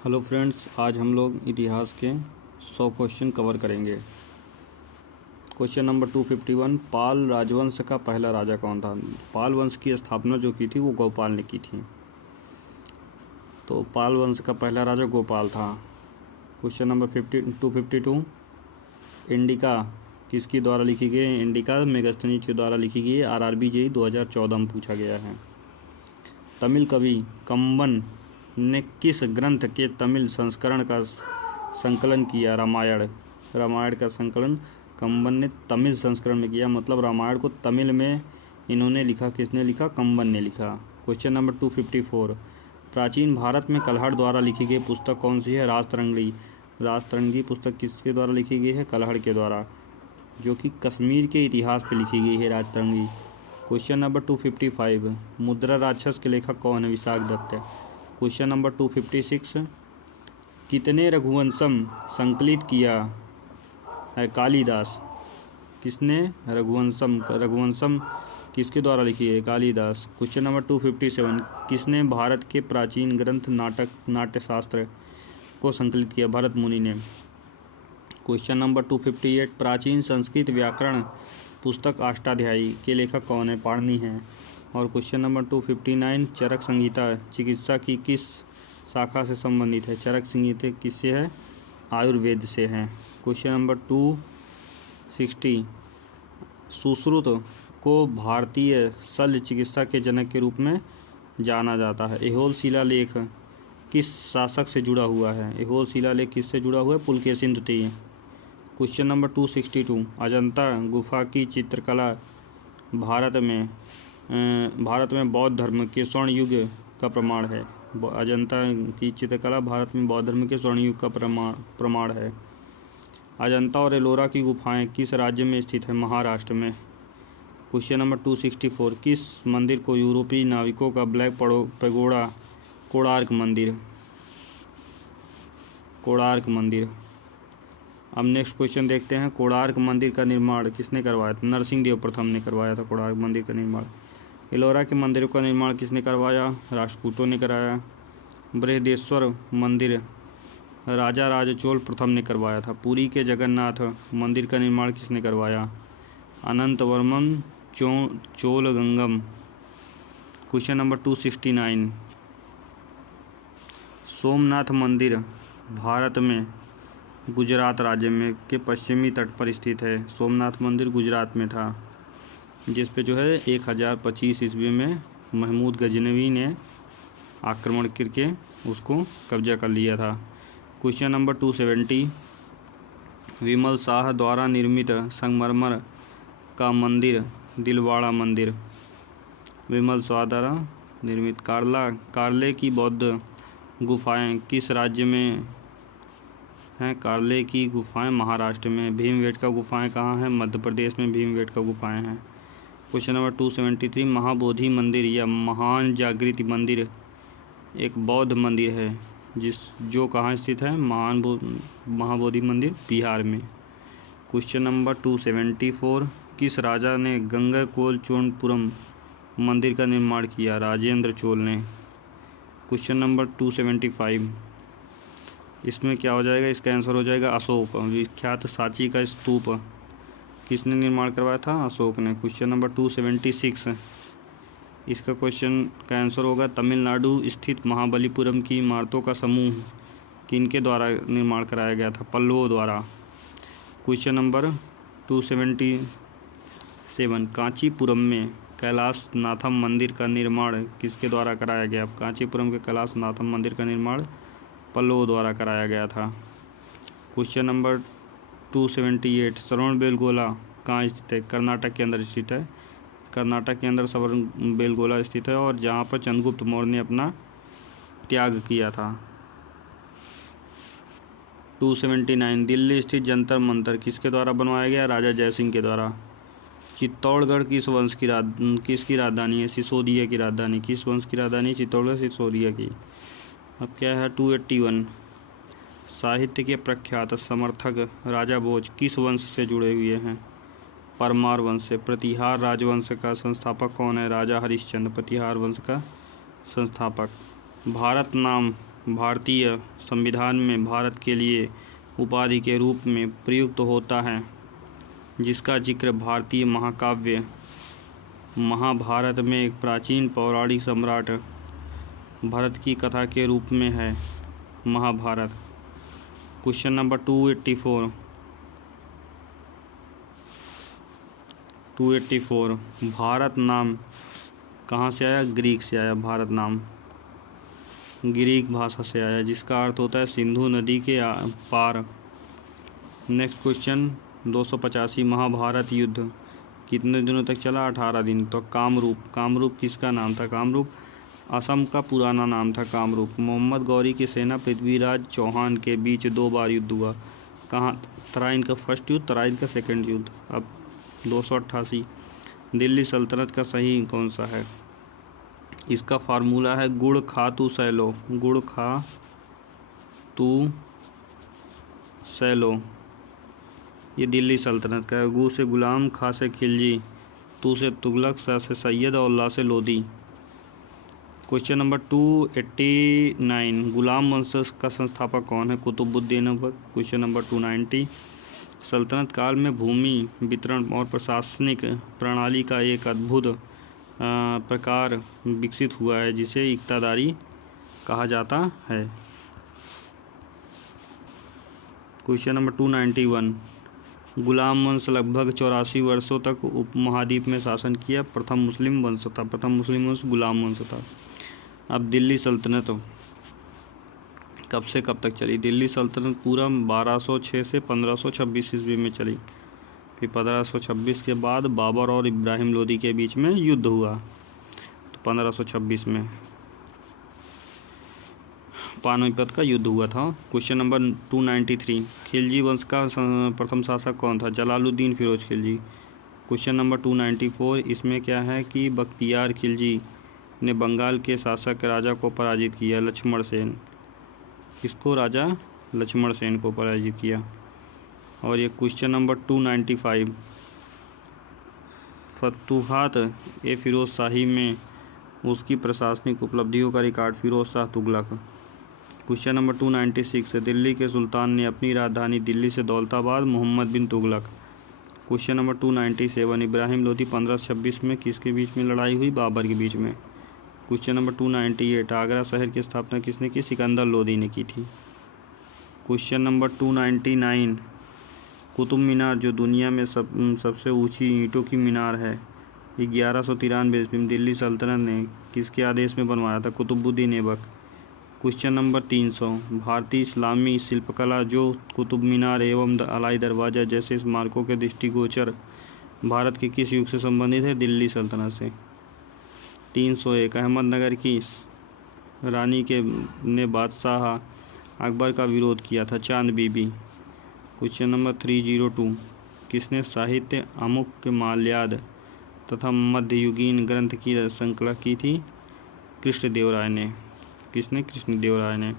Hello friends, आज हम लोग इतिहास के 100 क्वेश्चन कवर करेंगे। क्वेश्चन नंबर 251, पाल राजवंश का पहला राजा कौन था? पाल वंश की स्थापना जो की थी वो गोपाल ने की थी। तो पाल वंश का पहला राजा गोपाल था। क्वेश्चन नंबर 252, इंडिका किसके द्वारा लिखी गई? इंडिका मेगास्थनीज के द्वारा लिखी गई। RRB JEE 2014 में पूछा गया है। तमिल कवि कंबन ने किस ग्रंथ के तमिल संस्करण का संकलन किया? रामायण का संकलन कंबन ने तमिल संस्करण में किया। मतलब रामायण को तमिल में इन्होंने लिखा। किसने लिखा? कंबन ने लिखा। क्वेश्चन नंबर 254, प्राचीन भारत में कल्हड़ द्वारा लिखी गई पुस्तक कौन सी है? राजतरंगी पुस्तक किसके द्वारा लिखी गई है? कल्हड़ के द्वारा, जो कि कश्मीर के इतिहास पर लिखी गई है राजतरंगी। क्वेश्चन नंबर 255, मुद्रा राक्षस के लेखक कौन है? विशाख दत्त। क्वेश्चन नंबर 256, कितने रघुवंशम संकलित किया है कालिदास? किसने? रघुवंशम किसके द्वारा लिखी है? कालिदास। क्वेश्चन नंबर 257, किसने भारत के प्राचीन ग्रंथ नाट्यशास्त्र को संकलित किया? भरत मुनि ने। क्वेश्चन नंबर 258, प्राचीन संस्कृत व्याकरण पुस्तक अष्टाध्यायी के लेखक कौन है? पाणिनि हैं। और क्वेश्चन नंबर 259, चरक संहिता चिकित्सा की किस शाखा से संबंधित है? चरक संहिता किससे है? आयुर्वेद से है। क्वेश्चन नंबर 260, सुश्रुत को भारतीय शल्य चिकित्सा के जनक के रूप में जाना जाता है। ऐहोल शिलालेख किस शासक से जुड़ा हुआ है? ऐहोल शिलालेख किससे जुड़ा हुआ है? पुलकेशिन द्वितीय। क्वेश्चन नंबर 262, अजंता गुफा की चित्रकला भारत में बौद्ध धर्म के स्वर्ण युग का प्रमाण है। अजंता की चित्रकला भारत में बौद्ध धर्म के स्वर्ण युग का प्रमाण है। अजंता और एलोरा की गुफाएं किस राज्य में स्थित है? महाराष्ट्र में। क्वेश्चन नंबर 264, किस मंदिर को यूरोपीय नाविकों का ब्लैक पैगोडा कोणार्क मंदिर। अब नेक्स्ट क्वेश्चन देखते हैं। कोणार्क मंदिर का निर्माण किसने करवाया था? नरसिंह देव प्रथम ने करवाया था कोणार्क मंदिर का निर्माण। एलोरा के मंदिरों का निर्माण किसने करवाया? राष्ट्रकूटों ने कराया। बृहदेश्वर मंदिर राजा राजचोल प्रथम ने करवाया था। पुरी के जगन्नाथ मंदिर का निर्माण किसने करवाया? अनंतवर्मन चोलगंगम। क्वेश्चन नंबर 269, सोमनाथ मंदिर भारत में गुजरात राज्य में के पश्चिमी तट पर स्थित है। सोमनाथ मंदिर गुजरात में था, जिस पे जो है 1025 ईस्वी में महमूद गजनवी ने आक्रमण करके उसको कब्जा कर लिया था। क्वेश्चन नंबर 270, विमल शाह द्वारा निर्मित संगमरमर का मंदिर दिलवाड़ा मंदिर। विमल शाह द्वारा निर्मित। कार्ले की बौद्ध गुफाएं किस राज्य में हैं? कार्ले की गुफाएं महाराष्ट्र में। भीमबेटका गुफाएं कहाँ हैं? मध्य प्रदेश में भीमबेटका गुफाएं हैं। क्वेश्चन नंबर 273, महाबोधि मंदिर या महान जागृति मंदिर एक बौद्ध मंदिर है जो कहाँ स्थित है? महाबोधि मंदिर बिहार में। क्वेश्चन नंबर 274, किस राजा ने गंगैकोलचोंडपुरम मंदिर का निर्माण किया? राजेंद्र चोल ने। क्वेश्चन नंबर 275, इसमें क्या हो जाएगा? इसका आंसर हो जाएगा अशोक। विख्यात सांची का स्तूप किसने निर्माण करवाया था? अशोक ने। क्वेश्चन नंबर 276, इसका क्वेश्चन का आंसर होगा तमिलनाडु स्थित महाबलीपुरम की इमारतों का समूह किनके द्वारा निर्माण कराया गया था? पल्लवों द्वारा। क्वेश्चन नंबर 277, कांचीपुरम में कैलाशनाथम मंदिर का निर्माण किसके द्वारा कराया गया? कांचीपुरम के कैलाशनाथम मंदिर का निर्माण पल्लवों द्वारा कराया गया था। क्वेश्चन नंबर 278, श्रवणबेलगोला कहाँ स्थित है? कर्नाटक के अंदर स्थित है। कर्नाटक के अंदर श्रवणबेलगोला स्थित है, और जहाँ पर चंद्रगुप्त मौर्य ने अपना त्याग किया था। 279, दिल्ली स्थित जंतर मंतर किसके द्वारा बनवाया गया? राजा जयसिंह के द्वारा। चित्तौड़गढ़ किस वंश की किसकी राजधानी है? सिसोदिया की राजधानी। किस वंश की राजधानी? चित्तौड़गढ़ सिसोदिया की। अब क्या है? 281, साहित्य के प्रख्यात समर्थक राजा भोज किस वंश से जुड़े हुए हैं? परमार वंश से। प्रतिहार राजवंश का संस्थापक कौन है? राजा हरिश्चंद्र प्रतिहार वंश का संस्थापक। भारत नाम भारतीय संविधान में भारत के लिए उपाधि के रूप में प्रयुक्त होता है, जिसका जिक्र भारतीय महाकाव्य महाभारत में एक प्राचीन पौराणिक सम्राट भरत की कथा के रूप में है? महाभारत। क्वेश्चन नंबर 284 भारत नाम कहाँ से आया? ग्रीक से आया। भारत नाम ग्रीक भाषा से आया, जिसका अर्थ होता है सिंधु नदी के पार। नेक्स्ट क्वेश्चन 285 महाभारत युद्ध कितने दिनों तक चला? 18 दिन। तो कामरूप किसका नाम था? कामरूप असम का पुराना नाम था कामरूप। मोहम्मद गौरी की सेना पृथ्वीराज चौहान के बीच 2 बार युद्ध हुआ। कहाँ? तराइन का फर्स्ट युद्ध, तराइन का सेकंड युद्ध। अब 288 दिल्ली सल्तनत का सही कौन सा है? इसका फार्मूला है गुड़ खा तू सैलो। गुड़ खा तू सैलो, ये दिल्ली सल्तनत का है। गु से गुलाम, खा से खिलजी, तू से तुगलक, सा से सैयद और ला से लोदी। क्वेश्चन नंबर 289 गुलाम वंश का संस्थापक कौन है? कुतुबुद्दीन ऐबक। क्वेश्चन नंबर 290 सल्तनत काल में भूमि वितरण और प्रशासनिक प्रणाली का एक अद्भुत प्रकार विकसित हुआ है, जिसे इक्तादारी कहा जाता है। क्वेश्चन नंबर 291 गुलाम वंश लगभग 84 वर्षों तक उपमहाद्वीप में शासन किया। प्रथम मुस्लिम वंश गुलाम वंश था। अब दिल्ली सल्तनत कब से कब तक चली? दिल्ली सल्तनत पूरा 1206 से 1526 ईस्वी में चली। फिर 1526 के बाद बाबर और इब्राहिम लोदी के बीच में युद्ध हुआ, तो 1526 में पानीपत का युद्ध हुआ था। क्वेश्चन नंबर 293 खिलजी वंश का प्रथम शासक कौन था? जलालुद्दीन फिरोज खिलजी। क्वेश्चन नंबर 294 इसमें क्या है कि बख्तियार खिलजी ने बंगाल के शासक राजा को पराजित किया, लक्ष्मण सेन। किसको? राजा लक्ष्मण सेन को पराजित किया। और ये क्वेश्चन नंबर 295 फतूहात ए फिरोज शाही में उसकी प्रशासनिक उपलब्धियों का record, Firoz Shah Tughlaq. Question number 296 Delhi के सुल्तान ने अपनी राजधानी दिल्ली से दौलताबाद, मोहम्मद बिन तुगलक। क्वेश्चन नंबर 297 इब्राहिम लोदी 1526 में किसके बीच में लड़ाई हुई? बाबर के बीच में। क्वेश्चन नंबर 298 आगरा शहर की स्थापना किसने की? सिकंदर लोदी ने की थी। क्वेश्चन नंबर 299 कुतुब मीनार जो दुनिया में सबसे ऊंची ईंटों की मीनार है, 1193 ईस्वी में दिल्ली सल्तनत ने किसके आदेश में बनवाया था? कुतुबुद्दीन ऐबक। क्वेश्चन नंबर 300 भारतीय इस्लामी शिल्पकला जो कुतुब मीनार एवं अलाई दरवाज़ा जैसे स्मारकों के दृष्टिगोचर भारत के किस युग से संबंधित है? दिल्ली सल्तनत से। 301 अहमदनगर की रानी ने बादशाह अकबर का विरोध किया था? चांद बीबी। क्वेश्चन नंबर 302 किसने साहित्य अमुक्य माल्याद तथा मध्ययुगीन ग्रंथ की संकलन की थी? कृष्णदेवराय ने। किसने? कृष्णदेवराय ने।